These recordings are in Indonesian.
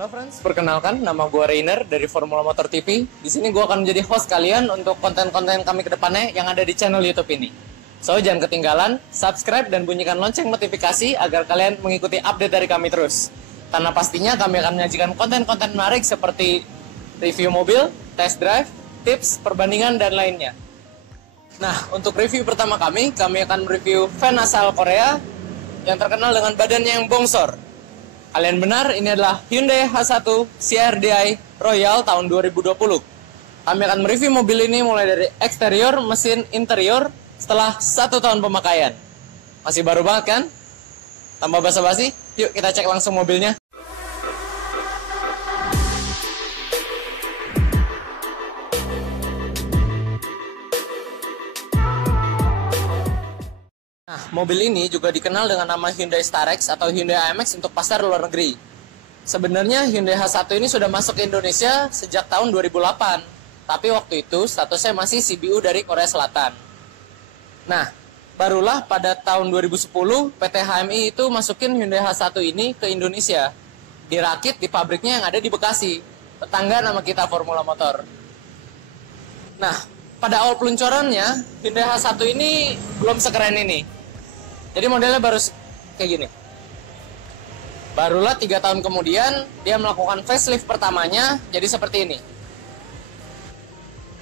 Halo friends, perkenalkan nama gue Rainer dari Formula Motor TV. Di sini gue akan menjadi host kalian untuk konten-konten kami ke depannya yang ada di channel YouTube ini. So, jangan ketinggalan, subscribe dan bunyikan lonceng notifikasi agar kalian mengikuti update dari kami terus. Karena pastinya kami akan menyajikan konten-konten menarik seperti review mobil, test drive, tips, perbandingan, dan lainnya. Nah, untuk review pertama kami akan mereview van asal Korea yang terkenal dengan badannya yang bongsor. Kalian benar, ini adalah Hyundai H1 CRDI Royal tahun 2020. Kami akan mereview mobil ini mulai dari eksterior, mesin, interior setelah 1 tahun pemakaian. Masih baru banget kan? Tanpa basa-basi, yuk kita cek langsung mobilnya. Nah, mobil ini juga dikenal dengan nama Hyundai Starex atau Hyundai IMX untuk pasar luar negeri. Sebenarnya Hyundai H1 ini sudah masuk ke Indonesia sejak tahun 2008, tapi waktu itu statusnya masih CBU dari Korea Selatan. Nah, barulah pada tahun 2010 PT HMI itu masukin Hyundai H1 ini ke Indonesia, dirakit di pabriknya yang ada di Bekasi, tetangga nama kita Formula Motor. Nah, pada awal peluncurannya Hyundai H1 ini belum sekeren ini. Jadi modelnya baru kayak gini. Barulah 3 tahun kemudian dia melakukan facelift pertamanya jadi seperti ini.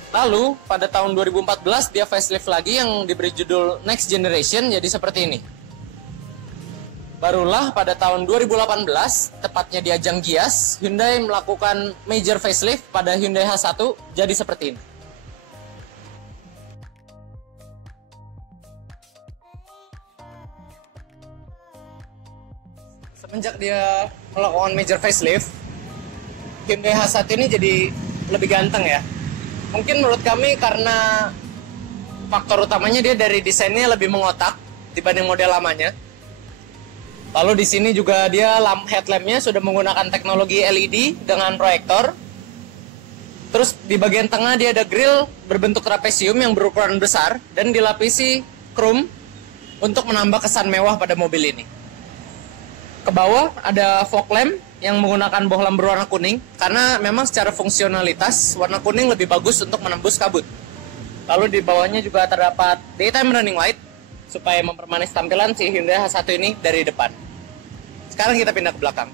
Lalu pada tahun 2014 dia facelift lagi yang diberi judul Next Generation jadi seperti ini. Barulah pada tahun 2018, tepatnya di ajang Gias, Hyundai melakukan major facelift pada Hyundai H1 jadi seperti ini. Semenjak dia melakukan major facelift, Hyundai H1 ini jadi lebih ganteng ya. Mungkin menurut kami karena faktor utamanya dia dari desainnya lebih mengotak dibanding model lamanya. Lalu di sini juga dia headlampnya sudah menggunakan teknologi LED dengan proyektor. Terus di bagian tengah dia ada grill berbentuk trapesium yang berukuran besar dan dilapisi chrome untuk menambah kesan mewah pada mobil ini. Ke bawah ada fog lamp yang menggunakan bohlam berwarna kuning karena memang secara fungsionalitas warna kuning lebih bagus untuk menembus kabut. Lalu di bawahnya juga terdapat daytime running light supaya mempermanis tampilan si Hyundai H1 ini dari depan. Sekarang kita pindah ke belakang.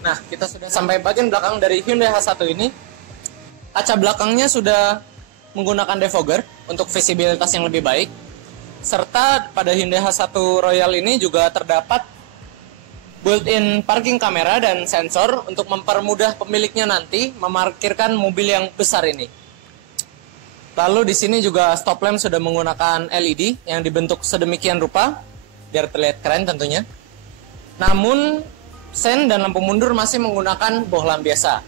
Nah, kita sudah sampai bagian belakang dari Hyundai H1 ini. Kaca belakangnya sudah menggunakan defogger untuk visibilitas yang lebih baik. Serta pada Hyundai H1 Royal ini juga terdapat built-in parking kamera dan sensor untuk mempermudah pemiliknya nanti memarkirkan mobil yang besar ini. Lalu di sini juga stop lamp sudah menggunakan LED yang dibentuk sedemikian rupa biar terlihat keren tentunya. Namun sen dan lampu mundur masih menggunakan bohlam biasa.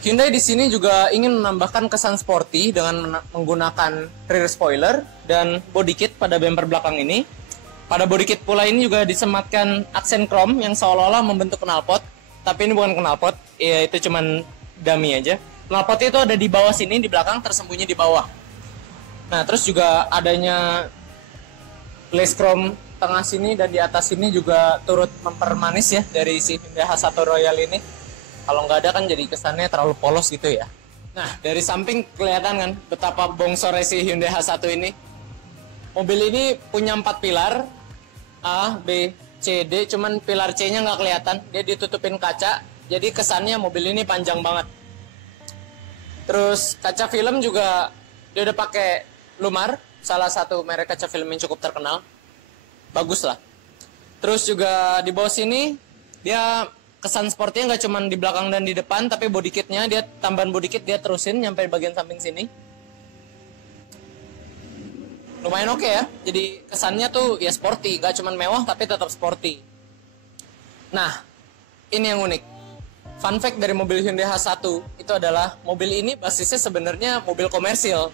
Hyundai di sini juga ingin menambahkan kesan sporty dengan menggunakan rear spoiler dan body kit pada bumper belakang ini. Pada body kit pula ini juga disematkan aksen chrome yang seolah-olah membentuk knalpot, tapi ini bukan knalpot, ya itu cuman dummy aja. Knalpot itu ada di bawah sini, di belakang, tersembunyi di bawah. Nah, terus juga adanya glaze chrome tengah sini dan di atas sini juga turut mempermanis ya dari si Hyundai H1 Royal ini. Kalau nggak ada kan jadi kesannya terlalu polos gitu ya. Nah, dari samping kelihatan kan betapa bongsornya si Hyundai H1 ini. Mobil ini punya 4 pilar, A, B, C, D, cuman pilar C-nya nggak kelihatan, dia ditutupin kaca, jadi kesannya mobil ini panjang banget. Terus kaca film juga dia udah pakai Lumar, salah satu merek kaca film yang cukup terkenal, bagus lah. Terus juga di bawah sini dia kesan sportnya nggak cuman di belakang dan di depan, tapi body kitnya dia tambahan body kit dia terusin nyampe bagian samping sini. Lumayan oke ya, jadi kesannya tuh ya sporty, gak cuman mewah tapi tetap sporty. Nah, ini yang unik. Fun fact dari mobil Hyundai H1 itu adalah mobil ini basisnya sebenarnya mobil komersil.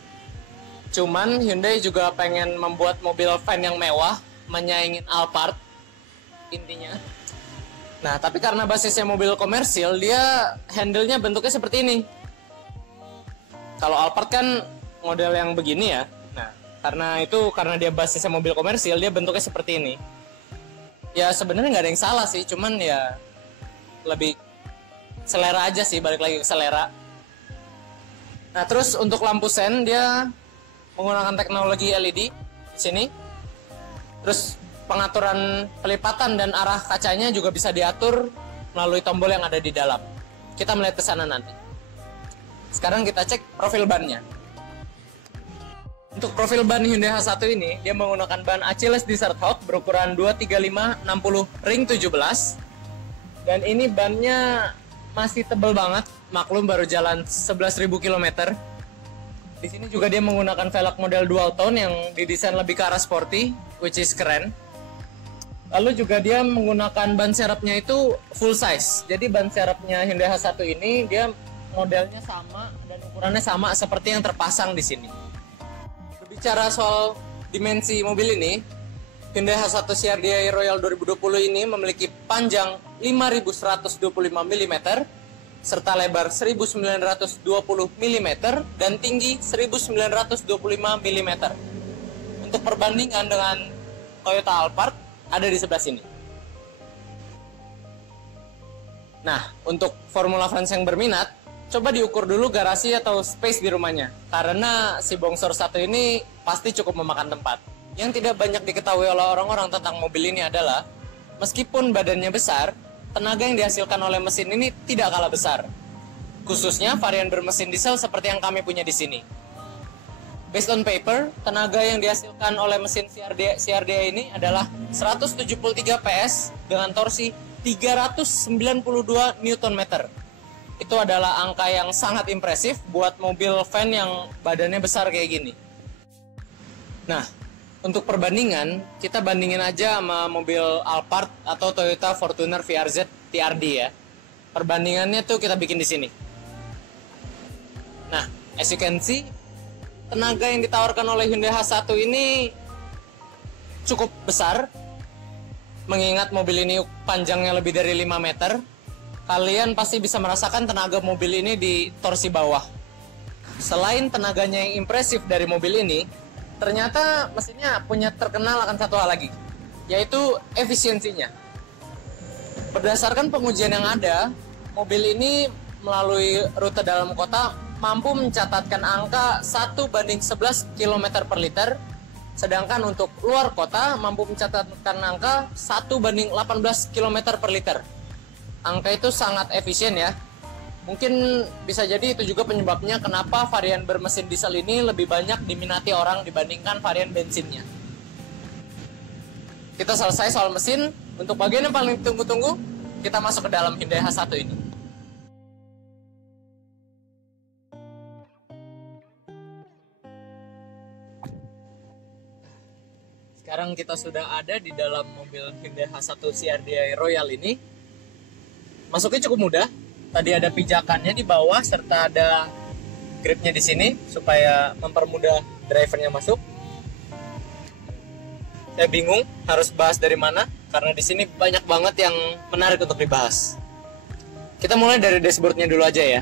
Cuman Hyundai juga pengen membuat mobil van yang mewah, menyaingin Alphard intinya. Nah, tapi karena basisnya mobil komersil, dia handle-nya bentuknya seperti ini. Kalau Alphard kan model yang begini ya. Karena dia basisnya mobil komersil, dia bentuknya seperti ini. Ya sebenarnya nggak ada yang salah sih, cuman ya lebih selera aja sih, balik lagi ke selera. Nah terus untuk lampu sen dia menggunakan teknologi LED di sini. Terus pengaturan pelipatan dan arah kacanya juga bisa diatur melalui tombol yang ada di dalam. Kita melihat ke sana nanti. Sekarang kita cek profil bannya. Untuk profil ban Hyundai H1 ini, dia menggunakan ban Achilles Desert Hawk berukuran 235/60 ring 17. Dan ini bannya masih tebal banget, maklum baru jalan 11.000 km. Di sini juga dia menggunakan velg model dual tone yang didesain lebih ke arah sporty, which is keren. Lalu juga dia menggunakan ban serepnya itu full size. Jadi ban serepnya Hyundai H1 ini dia modelnya sama dan ukurannya sama seperti yang terpasang di sini. Berbicara soal dimensi mobil ini, Hyundai H1 CRDI Royal 2020 ini memiliki panjang 5.125 mm serta lebar 1.920 mm dan tinggi 1.925 mm. Untuk perbandingan dengan Toyota Alphard ada di sebelah sini. Nah, untuk formula fans yang berminat, coba diukur dulu garasi atau space di rumahnya. Karena si bongsor satu ini pasti cukup memakan tempat. Yang tidak banyak diketahui oleh orang-orang tentang mobil ini adalah, meskipun badannya besar, tenaga yang dihasilkan oleh mesin ini tidak kalah besar. Khususnya varian bermesin diesel seperti yang kami punya di sini. Based on paper, tenaga yang dihasilkan oleh mesin CRDI ini adalah 173 PS dengan torsi 392 Nm. Itu adalah angka yang sangat impresif buat mobil van yang badannya besar kayak gini. Nah, untuk perbandingan, kita bandingin aja sama mobil Alphard atau Toyota Fortuner VRZ TRD ya. Perbandingannya tuh kita bikin di sini. Nah, as you can see, tenaga yang ditawarkan oleh Hyundai H1 ini cukup besar. Mengingat mobil ini panjangnya lebih dari 5 meter, kalian pasti bisa merasakan tenaga mobil ini di torsi bawah. Selain tenaganya yang impresif dari mobil ini, ternyata mesinnya punya terkenal akan satu hal lagi, yaitu efisiensinya. Berdasarkan pengujian yang ada, mobil ini melalui rute dalam kota mampu mencatatkan angka 1:11 km per liter, sedangkan untuk luar kota mampu mencatatkan angka 1:18 km per liter. Angka itu sangat efisien ya. Mungkin bisa jadi itu juga penyebabnya kenapa varian bermesin diesel ini lebih banyak diminati orang dibandingkan varian bensinnya. Kita selesai soal mesin. Untuk bagian yang paling ditunggu-tunggu, kita masuk ke dalam Hyundai H1 ini. Sekarang kita sudah ada di dalam mobil Hyundai H1 CRDI Royal ini. Masuknya cukup mudah. Tadi ada pijakannya di bawah serta ada gripnya di sini supaya mempermudah drivernya masuk. Saya bingung harus bahas dari mana karena di sini banyak banget yang menarik untuk dibahas. Kita mulai dari dashboardnya dulu aja ya.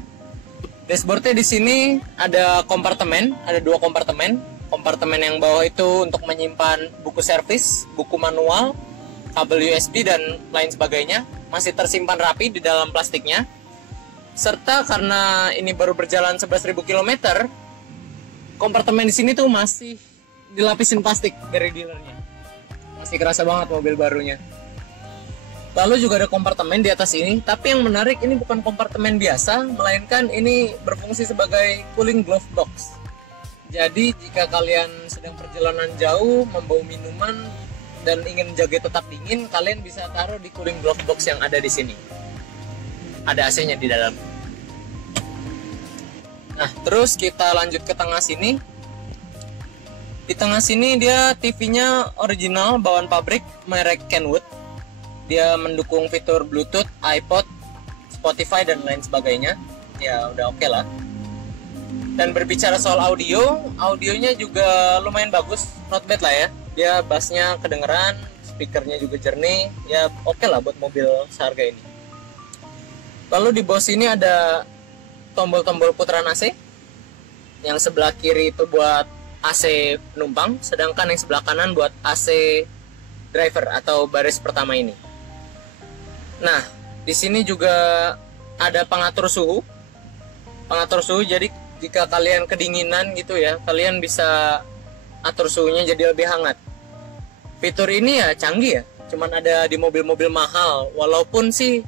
Dashboardnya di sini ada kompartemen, ada 2 kompartemen. Kompartemen yang bawah itu untuk menyimpan buku servis, buku manual, kabel USB dan lain sebagainya. Masih tersimpan rapi di dalam plastiknya. Serta karena ini baru berjalan 11.000 km, kompartemen di sini tuh masih dilapisin plastik dari dealernya. Masih kerasa banget mobil barunya. Lalu juga ada kompartemen di atas ini, tapi yang menarik ini bukan kompartemen biasa, melainkan ini berfungsi sebagai cooling glove box. Jadi jika kalian sedang perjalanan jauh, membawa minuman dan ingin menjaga tetap dingin, kalian bisa taruh di cooling glove box yang ada di sini. Ada AC-nya di dalam. Nah, terus kita lanjut ke tengah sini. Di tengah sini dia TV-nya original bawaan pabrik merek Kenwood. Dia mendukung fitur Bluetooth, iPod, Spotify dan lain sebagainya. Ya udah oke lah. Dan berbicara soal audio, audionya juga lumayan bagus, not bad lah ya. Dia bassnya kedengeran, speakernya juga jernih, ya oke lah buat mobil seharga ini. Lalu di bawah sini ada tombol-tombol putaran AC. Yang sebelah kiri itu buat AC penumpang, sedangkan yang sebelah kanan buat AC driver atau baris pertama ini. Nah, di sini juga ada pengatur suhu. Pengatur suhu, jadi jika kalian kedinginan gitu ya, kalian bisa atur suhunya jadi lebih hangat. Fitur ini ya canggih ya, cuman ada di mobil-mobil mahal. Walaupun sih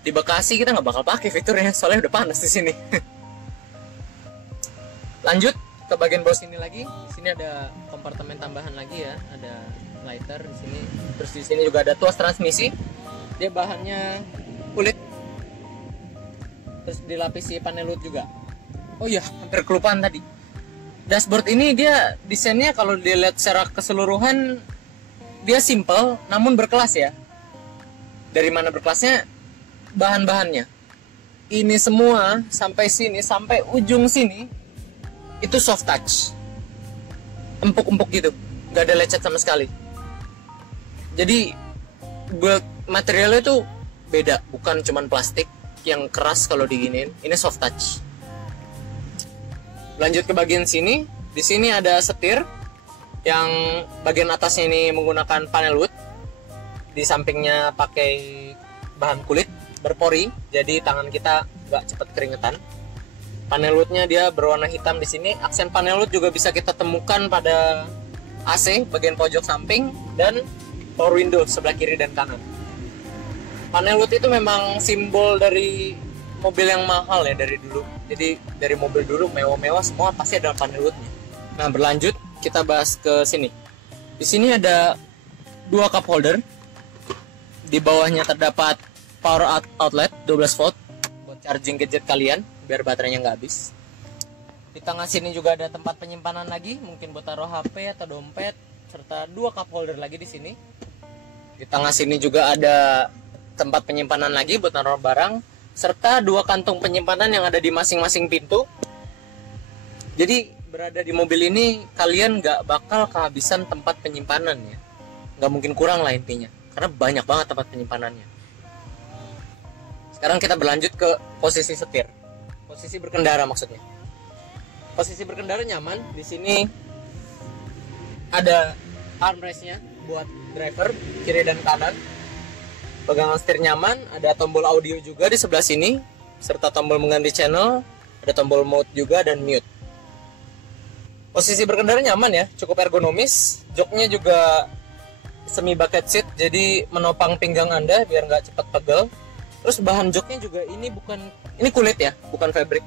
di Bekasi kita nggak bakal pakai fiturnya, soalnya udah panas di sini. Lanjut ke bagian bawah sini lagi. Di sini ada kompartemen tambahan lagi ya, ada lighter di sini. Terus di sini juga ada tuas transmisi. Dia bahannya kulit. Terus dilapisi panel LUT juga. Oh iya, hampir kelupaan tadi. Dashboard ini dia desainnya kalau dilihat secara keseluruhan dia simple namun berkelas ya. Dari mana berkelasnya? Bahan-bahannya. Ini semua sampai sini, sampai ujung sini itu soft touch. Empuk-empuk gitu. Gak ada lecet sama sekali. Jadi build materialnya itu beda, bukan cuman plastik yang keras kalau diginiin. Ini soft touch. Lanjut ke bagian sini. Di sini ada setir yang bagian atasnya ini menggunakan panel wood. Di sampingnya pakai bahan kulit berpori, jadi tangan kita nggak cepat keringetan. Panel woodnya dia berwarna hitam di sini. Aksen panel wood juga bisa kita temukan pada AC bagian pojok samping dan power window sebelah kiri dan kanan. Panel wood itu memang simbol dari mobil yang mahal ya dari dulu. Jadi dari mobil dulu mewah-mewah semua pasti ada panel woodnya. Nah, berlanjut kita bahas ke sini. Di sini ada dua cup holder. Di bawahnya terdapat power outlet 12 volt buat charging gadget kalian biar baterainya nggak habis. Di tengah sini juga ada tempat penyimpanan lagi, mungkin buat taruh HP atau dompet, serta dua cup holder lagi di sini. Di tengah sini juga ada tempat penyimpanan lagi buat taruh barang, serta dua kantung penyimpanan yang ada di masing-masing pintu. Jadi berada di mobil ini kalian nggak bakal kehabisan tempat penyimpanan ya, nggak mungkin kurang lah intinya, karena banyak banget tempat penyimpanannya. Sekarang kita berlanjut ke posisi setir, posisi berkendara maksudnya. Posisi berkendara nyaman. Di sini ada armrestnya buat driver kiri dan kanan. Pegangan setir nyaman, ada tombol audio juga di sebelah sini, serta tombol mengganti channel, ada tombol mode juga dan mute. Posisi berkendara nyaman ya, cukup ergonomis. Joknya juga semi bucket seat, jadi menopang pinggang Anda biar nggak cepat pegel. Terus bahan joknya juga ini kulit ya, bukan fabric.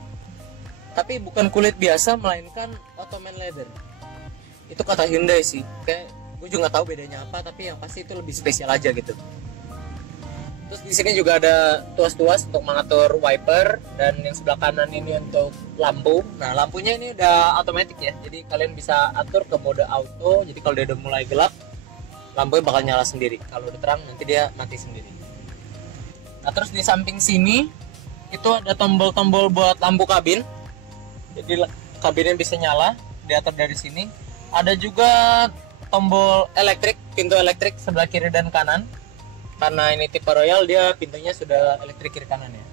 Tapi bukan kulit biasa, melainkan Ottoman leather. Itu kata Hyundai sih. Kayak gue juga nggak tahu bedanya apa, tapi yang pasti itu lebih spesial aja gitu. Terus di sini juga ada tuas-tuas untuk mengatur wiper, dan yang sebelah kanan ini untuk lampu. Nah, lampunya ini udah otomatis ya. Jadi kalian bisa atur ke mode auto. Jadi kalau dia udah mulai gelap, lampunya bakal nyala sendiri. Kalau udah terang nanti dia mati sendiri. Nah, terus di samping sini itu ada tombol-tombol buat lampu kabin. Jadi kabinnya bisa nyala, diatur dari sini. Ada juga tombol elektrik, pintu elektrik sebelah kiri dan kanan. Karena ini tipe Royal, dia pintunya sudah elektrik kiri kanan ya.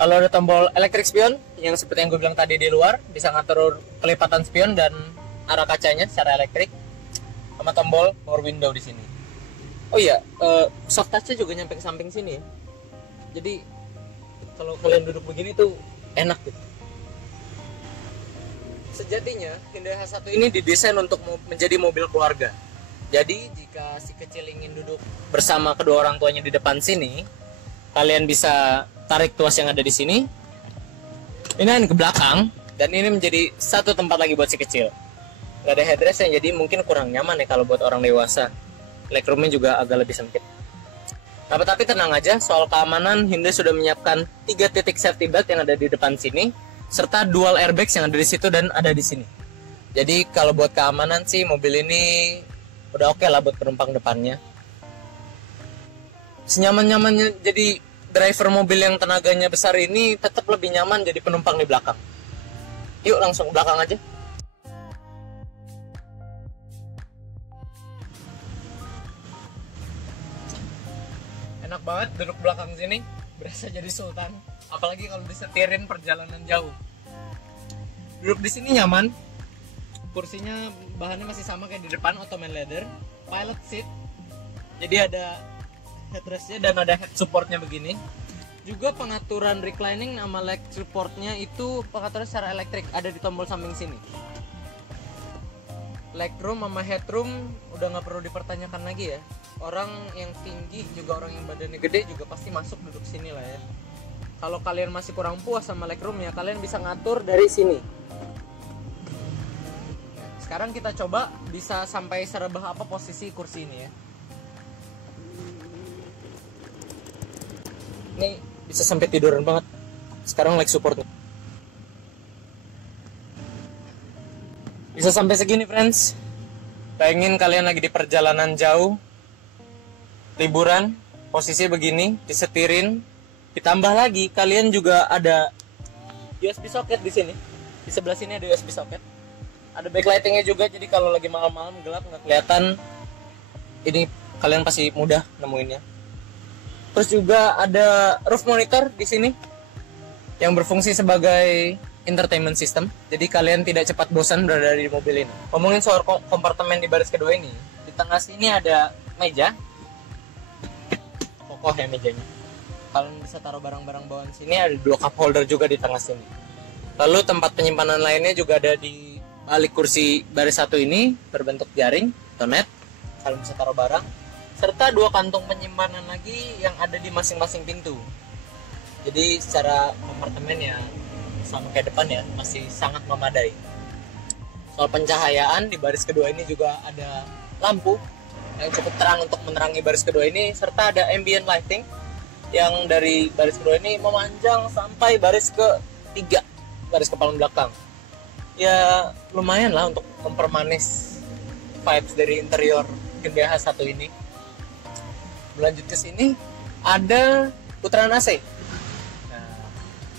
Kalau ada tombol elektrik spion yang seperti yang gue bilang tadi di luar, bisa ngatur kelipatan spion dan arah kacanya secara elektrik. Sama tombol power window di sini. Oh iya, soft touch-nya juga nyampe ke samping sini ya. Jadi kalau kalian duduk begini tuh enak gitu. Sejatinya Hyundai H1 ini didesain untuk menjadi mobil keluarga. Jadi jika si kecil ingin duduk bersama kedua orang tuanya di depan sini, kalian bisa tarik tuas yang ada di sini, ini ke belakang, dan ini menjadi satu tempat lagi buat si kecil. Gak ada headrest yang jadi mungkin kurang nyaman ya kalau buat orang dewasa. Legroomnya juga agak lebih sempit. Tapi tenang aja, soal keamanan Hyundai sudah menyiapkan 3 titik safety belt yang ada di depan sini, serta dual airbags yang ada di situ dan ada di sini. Jadi kalau buat keamanan sih mobil ini udah oke lah buat penumpang depannya. Senyaman-nyamannya jadi driver mobil yang tenaganya besar ini tetap lebih nyaman jadi penumpang di belakang. Yuk langsung ke belakang aja. Enak banget duduk belakang sini, berasa jadi sultan. Apalagi kalau disetirin perjalanan jauh. Duduk di sini nyaman. Kursinya bahannya masih sama kayak di depan, Ottoman leather. Pilot seat Jadi ada headrestnya dan ada head supportnya begini. Juga pengaturan reclining sama leg supportnya itu pengaturan secara elektrik, ada di tombol samping sini. Legroom sama headroom udah nggak perlu dipertanyakan lagi ya. Orang yang tinggi juga, orang yang badannya gede juga pasti masuk duduk sini lah ya. Kalau kalian masih kurang puas sama legroom ya, kalian bisa ngatur dari sini. Sekarang kita coba bisa sampai serebah apa posisi kursi ini ya. Ini bisa sampai tiduran banget. Sekarang leg supportnya bisa sampai segini, friends. Bayangin kalian lagi di perjalanan jauh, liburan, posisinya begini, disetirin. Ditambah lagi kalian juga ada USB socket di sini. Di sebelah sini ada USB socket. Ada backlightingnya juga, jadi kalau lagi malam-malam gelap nggak kelihatan, ini kalian pasti mudah nemuinnya. Terus juga ada roof monitor di sini yang berfungsi sebagai entertainment system. Jadi kalian tidak cepat bosan berada di mobil ini. Ngomongin soal kompartemen di baris kedua ini, di tengah sini ada meja. Kokoh ya mejanya. Kalian bisa taruh barang-barang bawaan sini, ada 2 cup holder juga di tengah sini. Lalu tempat penyimpanan lainnya juga ada di balik kursi baris 1 ini, berbentuk jaring atau net. Kalian bisa taruh barang. Serta 2 kantung penyimpanan lagi yang ada di masing-masing pintu. Jadi secara kompartemen ya sama kayak depan ya, masih sangat memadai. Soal pencahayaan di baris kedua ini juga ada lampu yang cukup terang untuk menerangi baris kedua ini, serta ada ambient lighting yang dari baris kedua ini memanjang sampai baris ke-3, baris kepala belakang. Ya lumayan lah untuk mempermanis vibes dari interior Hyundai H1 ini. Berlanjut ke sini ada putaran AC.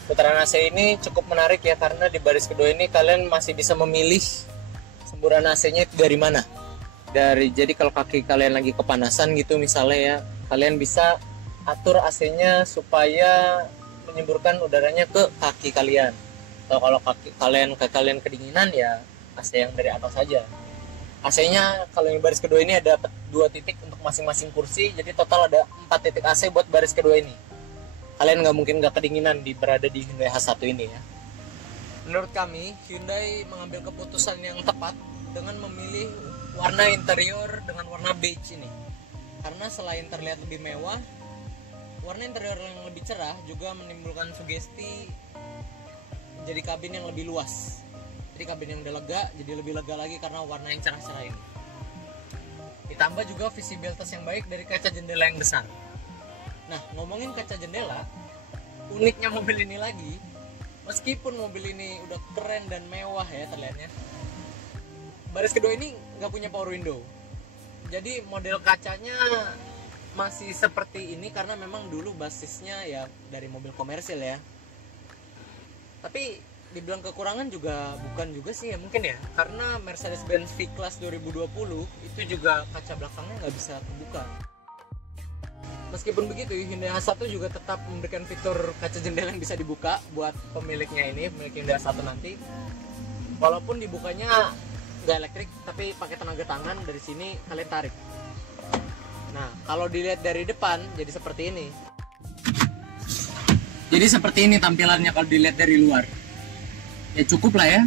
Putaran AC ini cukup menarik ya, karena di baris kedua ini kalian masih bisa memilih semburan AC-nya itu dari mana. Jadi kalau kaki kalian lagi kepanasan gitu misalnya ya, kalian bisa atur AC-nya supaya menyemburkan udaranya ke kaki kalian. Atau kalau kaki kalian kedinginan ya AC yang dari atas saja. AC-nya kalau yang baris kedua ini ada 2 titik untuk masing-masing kursi, jadi total ada 4 titik AC buat baris kedua ini. Kalian nggak mungkin nggak kedinginan berada di Hyundai H1 ini ya. Menurut kami, Hyundai mengambil keputusan yang tepat dengan memilih warna interior dengan warna beige ini. Karena selain terlihat lebih mewah, warna interior yang lebih cerah juga menimbulkan sugesti jadi kabin yang lebih luas. Jadi kabin yang udah lega, jadi lebih lega lagi karena warna yang cerah-cerah ini. Ditambah juga visibilitas yang baik dari kaca jendela yang besar. Nah, ngomongin kaca jendela, uniknya mobil ini lagi, meskipun mobil ini udah keren dan mewah ya terlihatnya, baris kedua ini nggak punya power window. Jadi model kacanya masih seperti ini karena memang dulu basisnya ya dari mobil komersil ya. Tapi dibilang kekurangan juga bukan juga sih ya, mungkin ya, karena Mercedes-Benz V-Class 2020 itu juga kaca belakangnya nggak bisa terbuka. Meskipun begitu, Hyundai H1 juga tetap memberikan fitur kaca jendela yang bisa dibuka buat pemiliknya ini, pemilik Hyundai H1 nanti. Walaupun dibukanya nggak elektrik, tapi pakai tenaga tangan, dari sini kalian tarik. Nah, kalau dilihat dari depan, jadi seperti ini. Jadi seperti ini tampilannya kalau dilihat dari luar. Ya cukup lah ya,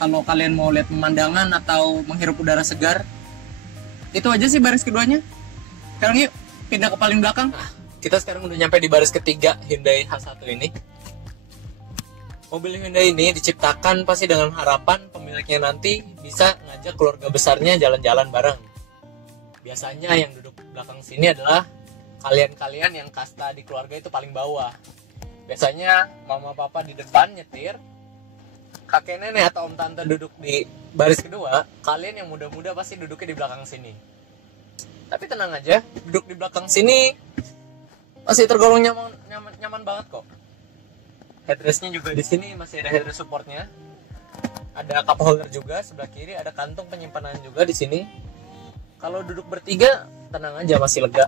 kalau kalian mau lihat pemandangan atau menghirup udara segar. Itu aja sih baris keduanya. Sekarang yuk pindah ke paling belakang. Kita sekarang udah nyampe di baris ketiga Hyundai H1 ini. Mobil Hyundai ini diciptakan pasti dengan harapan pemiliknya nanti bisa ngajak keluarga besarnya jalan-jalan bareng. Biasanya yang duduk belakang sini adalah kalian-kalian yang kasta di keluarga itu paling bawah. Biasanya mama papa di depan nyetir, kakek nenek atau om tante duduk di baris kedua, kalian yang muda-muda pasti duduknya di belakang sini. Tapi tenang aja, duduk di belakang sini masih tergolong nyaman banget kok. Headrestnya juga di sini masih ada headrest supportnya. Ada cup holder juga sebelah kiri, ada kantung penyimpanan juga di sini. Kalau duduk bertiga tenang aja, masih lega.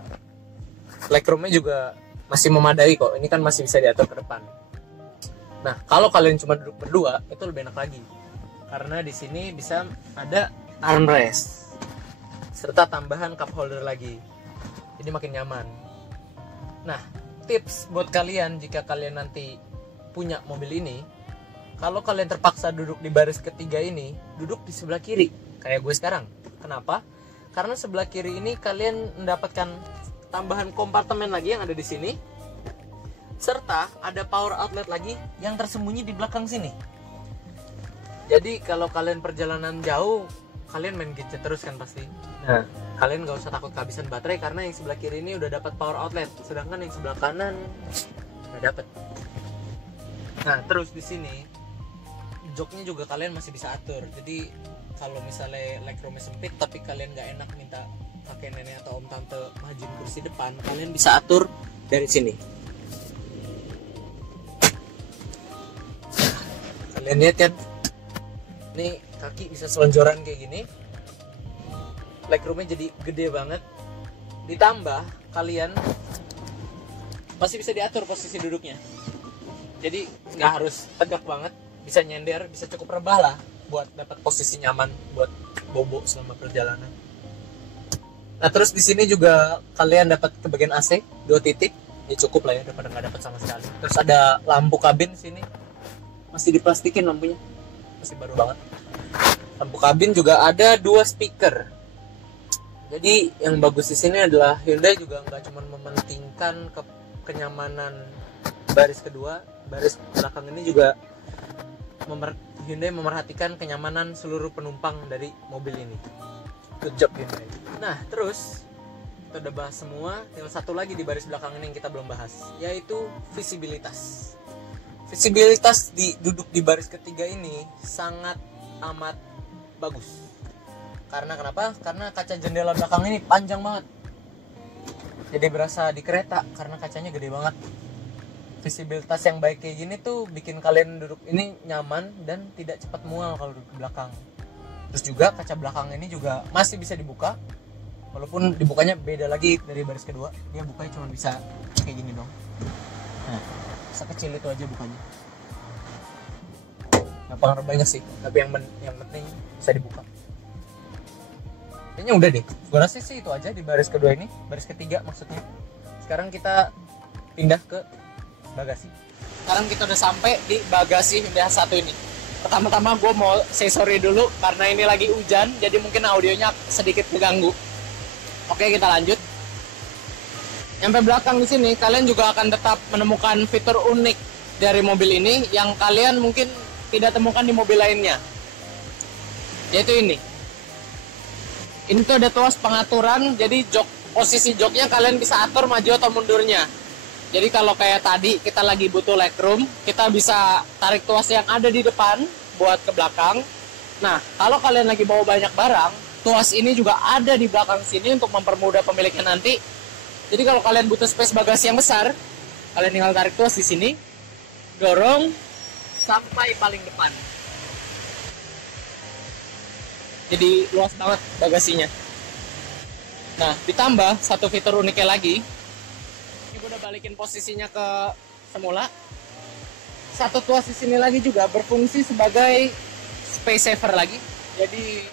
Legroomnya juga masih memadai kok. Ini kan masih bisa diatur ke depan. Nah, kalau kalian cuma duduk berdua itu lebih enak lagi. Karena di sini bisa ada armrest serta tambahan cup holder lagi. jadi makin nyaman. Nah, tips buat kalian jika kalian nanti punya mobil ini, kalau kalian terpaksa duduk di baris ketiga ini, duduk di sebelah kiri kayak gue sekarang. Kenapa? Karena sebelah kiri ini kalian mendapatkan tambahan kompartemen lagi yang ada di sini, serta ada power outlet lagi yang tersembunyi di belakang sini. Jadi kalau kalian perjalanan jauh, kalian main gadget terus kan pasti. Nah, kalian gak usah takut kehabisan baterai karena yang sebelah kiri ini udah dapat power outlet, sedangkan yang sebelah kanan nggak dapat. Nah, terus di sini joknya juga kalian masih bisa atur. Jadi kalau misalnya legroomnya sempit tapi kalian nggak enak minta kakek nenek atau om tante majuin kursi depan, kalian bisa atur dari sini. Kalian lihat kan, nih kaki bisa selonjoran kayak gini. Legroomnya jadi gede banget. Ditambah kalian masih bisa diatur posisi duduknya. Jadi nggak harus tegak banget, bisa nyender, bisa cukup rebah lah buat dapat posisi nyaman buat bobo selama perjalanan. Nah, terus di sini juga kalian dapat kebagian AC 2 titik, ya cukup lah ya daripada nggak dapat sama sekali. Terus ada lampu kabin sini, masih diplastikin lampunya, masih baru banget. Lampu kabin juga ada 2 speaker. Jadi yang bagus di sini adalah Hyundai juga nggak cuma mementingkan kenyamanan baris kedua, baris belakang ini juga Hyundai memerhatikan kenyamanan seluruh penumpang dari mobil ini. Good job Hyundai. Nah, terus kita udah bahas semua, tinggal satu lagi di baris belakang ini yang kita belum bahas, yaitu visibilitas. Visibilitas duduk di baris ketiga ini sangat amat bagus. Karena kenapa? Karena kaca jendela belakang ini panjang banget. Jadi berasa di kereta karena kacanya gede banget. Visibilitas yang baik kayak gini tuh bikin kalian duduk ini nyaman dan tidak cepat mual kalau duduk di belakang. Terus juga kaca belakang ini juga masih bisa dibuka, walaupun dibukanya beda lagi dari baris kedua. Dia bukanya cuma bisa kayak gini dong. Nah, sekecil itu aja bukanya. Nggak pengaruh banyak sih, tapi yang penting bisa dibuka. Kayaknya udah deh, gue rasa sih itu aja di baris kedua ini, baris ketiga maksudnya. Sekarang kita pindah ke bagasi. Sekarang kita udah sampai di bagasi Hyundai H1 ini. Pertama-tama gue mau say sorry dulu karena ini lagi hujan, jadi mungkin audionya sedikit keganggu. Oke, kita lanjut. Nyampe belakang di sini, kalian juga akan tetap menemukan fitur unik dari mobil ini yang kalian mungkin tidak temukan di mobil lainnya. Yaitu ini. Ini tuh ada tuas pengaturan, jadi posisi joknya kalian bisa atur maju atau mundurnya. Jadi kalau kayak tadi kita lagi butuh legroom, kita bisa tarik tuas yang ada di depan buat ke belakang. Nah, kalau kalian lagi bawa banyak barang, tuas ini juga ada di belakang sini untuk mempermudah pemiliknya nanti. Jadi kalau kalian butuh space bagasi yang besar, kalian tinggal tarik tuas di sini, dorong sampai paling depan. Jadi luas banget bagasinya. Nah, ditambah satu fitur uniknya lagi. Ini gue udah balikin posisinya ke semula. Satu tuas di sini lagi juga berfungsi sebagai space saver lagi. Jadi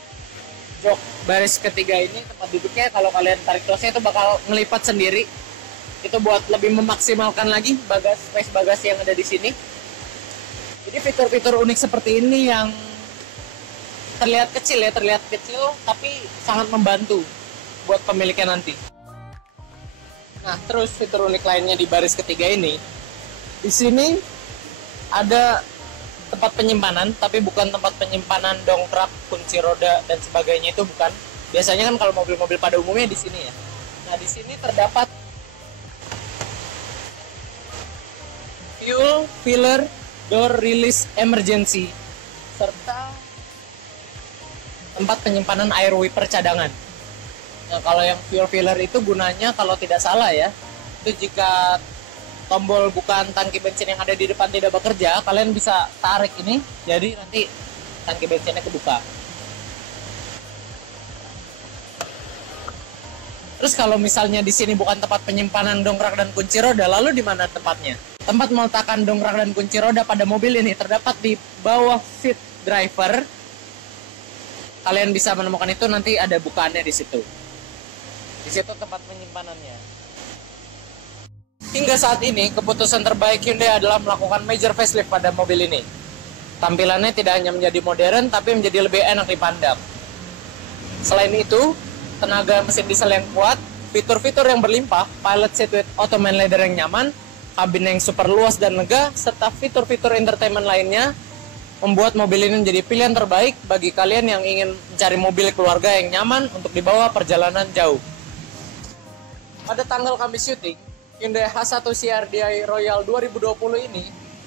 jok baris ketiga ini tempat duduknya kalau kalian tarik tuasnya itu bakal ngelipat sendiri. Itu buat lebih memaksimalkan lagi space bagasi yang ada di sini. Jadi fitur-fitur unik seperti ini yang terlihat kecil tapi sangat membantu buat pemiliknya nanti. Nah, terus fitur unik lainnya di baris ketiga ini, di sini ada tempat penyimpanan, tapi bukan tempat penyimpanan dongkrak, kunci roda dan sebagainya, itu bukan. Biasanya kan kalau mobil-mobil pada umumnya di sini ya. Nah, di sini terdapat fuel filler door release emergency serta tempat penyimpanan air wiper cadangan. Nah, kalau yang fuel filler itu gunanya kalau tidak salah ya, itu jika tombol bukan tangki bensin yang ada di depan tidak bekerja, kalian bisa tarik ini, jadi nanti tangki bensinnya kebuka. Terus kalau misalnya di sini bukan tempat penyimpanan dongkrak dan kunci roda, lalu di mana tempatnya? Tempat meletakkan dongkrak dan kunci roda pada mobil ini terdapat di bawah seat driver. Kalian bisa menemukan itu, nanti ada bukaannya di situ. Di situ tempat penyimpanannya. Hingga saat ini, keputusan terbaik Hyundai adalah melakukan major facelift pada mobil ini. Tampilannya tidak hanya menjadi modern, tapi menjadi lebih enak dipandang. Selain itu, tenaga mesin diesel yang kuat, fitur-fitur yang berlimpah, pilot seat with Ottoman leather yang nyaman, kabin yang super luas dan lega, serta fitur-fitur entertainment lainnya, membuat mobil ini menjadi pilihan terbaik bagi kalian yang ingin mencari mobil keluarga yang nyaman untuk dibawa perjalanan jauh. Pada tanggal kami syuting, Hyundai H1 CR-Di Royal 2020 ini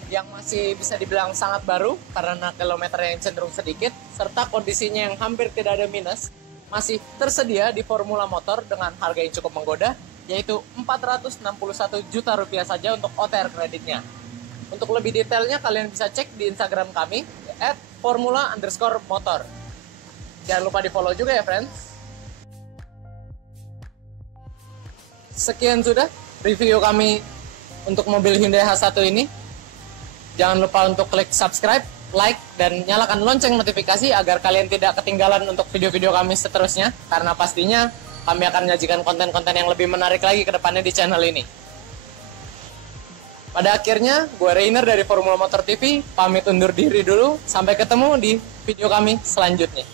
yang masih bisa dibilang sangat baru karena kilometernya yang cenderung sedikit, serta kondisinya yang hampir tidak ada minus, masih tersedia di Formula Motor dengan harga yang cukup menggoda, yaitu Rp461 juta saja untuk OTR kreditnya. Untuk lebih detailnya kalian bisa cek di Instagram kami @formula_motor. Jangan lupa di follow juga ya friends. Sekian sudah review kami untuk mobil Hyundai H1 ini. Jangan lupa untuk klik subscribe, like, dan nyalakan lonceng notifikasi agar kalian tidak ketinggalan untuk video-video kami seterusnya. Karena pastinya kami akan menyajikan konten-konten yang lebih menarik lagi ke depannya di channel ini. Pada akhirnya, gue Rainer dari Formula Motor TV, pamit undur diri dulu. Sampai ketemu di video kami selanjutnya.